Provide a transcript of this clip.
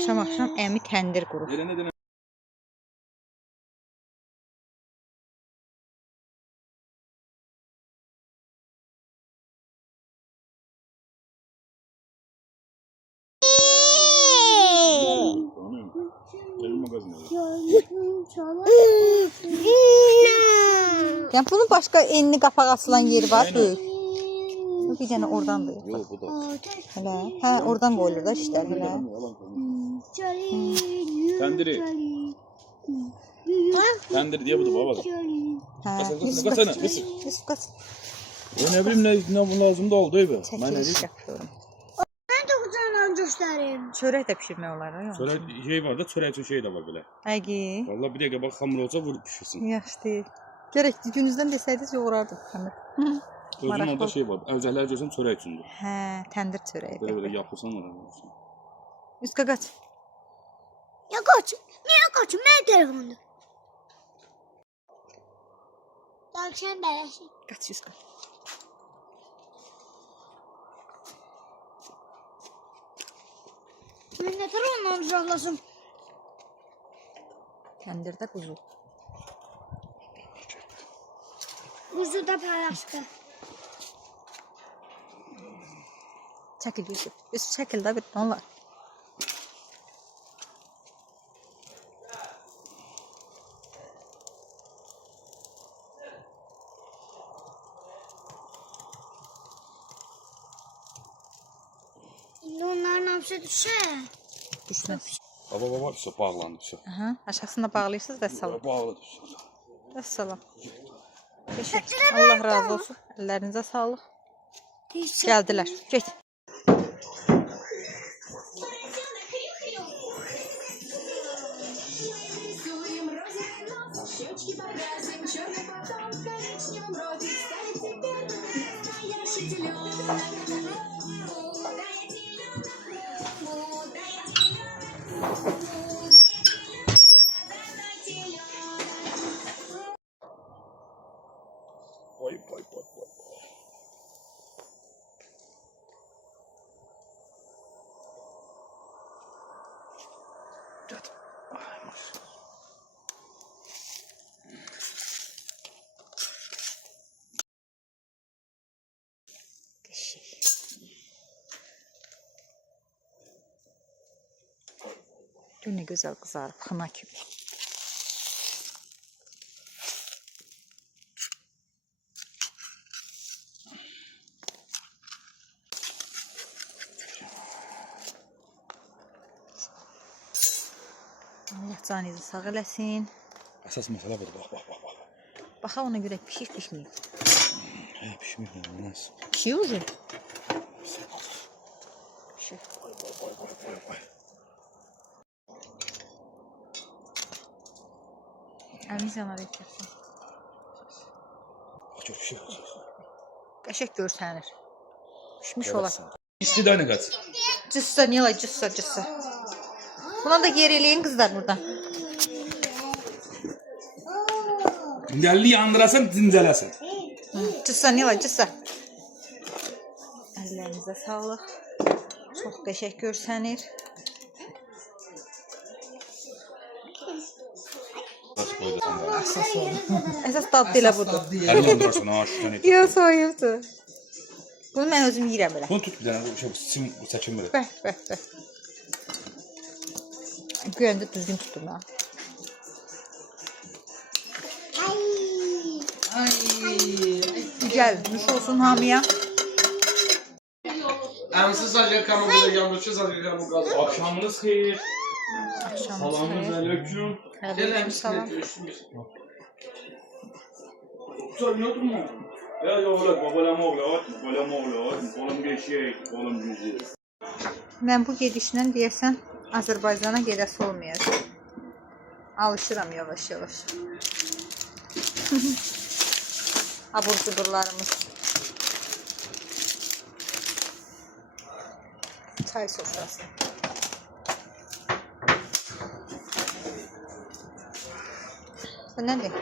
Axşam əmi təndir qurur. Yani bunun başka enli kapak asılan yeri var. Böyük. Bir tane oradan da. Yok bu da. Hele. Ha oradan koyulur da işler. Hele. Tendiri. Tendiri diye bu da baba. Ha. Yusuf kaçsana. Yusuf kaç. Ne bileyim ne bu lazım da oldu be. Ben ne Çəkiliş yapıyorum. Ben de kucağına göstereyim. Çörek de pişirmək olar. Ha? Çörek şey var da çörek için şey de var böyle. Əgi. Vallahi bir dakika bak hamur olsa vurup pişirsin. Yaxşı deyil. Gərək gününüzdən desəydiniz yoğurardım. Özün orada şey var. Evcəklər görsən çörek içindir. Hə, təndir çörəyi. Böyle yapırsan ona. Üstə qaç. Ya kaç. Niye kaçın? Benim telefonumda. Tavşan beleşi. Qaç üst qaç. Ben ne kadar ondan uzaklaşım. Təndirdə quzu. Kuzu da paylaştı. Çəkil Yusuf. Yusuf çəkil də bir onlar. Şimdi onların hapse düşer. Düşməz. Baba işte bağlandı. Aha, aşağısında bağlayırsınız və salam. Bağladı. Və salam. Allah razı olsun. Əllərinizə sağlıq. Gəldilər. Get. Vay. Gör nə gözəl qızarıb, xına kimi. Allah canınızı sağ eləsin. Əsas məsələ budur. Bax. Baxa ona görə pişir, pişməyib. Pişmir nasıl? Pişir уже. Pişir. Vay. Əliniz yanar etdirsin. Çok şey. Qəşək görsənir. Pişmiş olar. İstidane kaç. Cıssa, Nilay, cıssa. Buna da geri eləyin kızlar buradan. Dilli yandırasan dincələsin. Cıssa, Nilay, cıssa. Əllərinizə sağlıq. Çox qəşək görsənir. Əsas oldu. Əsas dadlı elə budur. Əlini yandırarsan ha şuradan et. Yox, soyubdur. Bunu mən özüm yeyirəm belə. Bunu tut bir dənə şey sim çəkinmir. Bəh. Güyəndə düzgün tutum ha. Ay. Gəl, nuş olsun hamıya. Əmsiz sadəcə kamera yanlışı sadəcə kamera. Akşamınız xeyir. Axşamınız Salamünüz xeyir. aleyküm. Aleyküm salam. Sen ne oturma? Ya oğlak, babalam oğlak, oğlum geçecek, oğlum güzel. Mən bu gedişlə deyəsən Azərbaycana gedəsi olmayacaq. Alışıram yavaş. Abur cuburlarımız. Çay sofrası. Bu nədir?